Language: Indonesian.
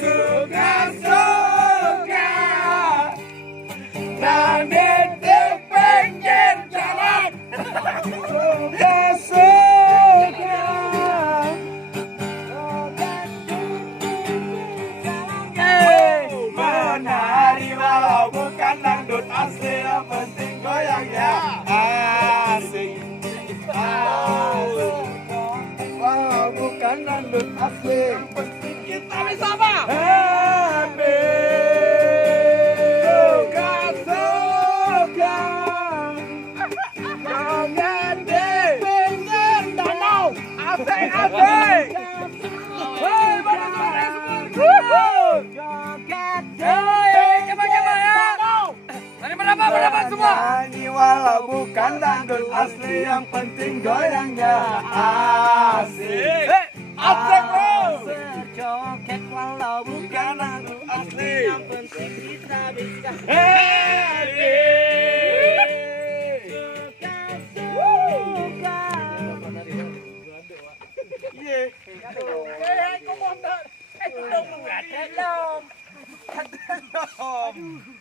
suka-suka nanti di pinggir jalan. Suka-suka menari walau bukan dangdut asli, yang penting goyangnya asik. Walau bukan dangdut asli, yang penting kita bisa apa? Happy. Suka-suka joget di pinggir danau. Asik-asik. Hei, mana suaranya semua? Joget coba ya. Tadi berapa semua? Nyanyi walau bukan dangdut asli, yang penting goyangnya asik. Asik bro. Joget walau bukan Dangdut asli, yang penting kita bisa. Happy. Belum.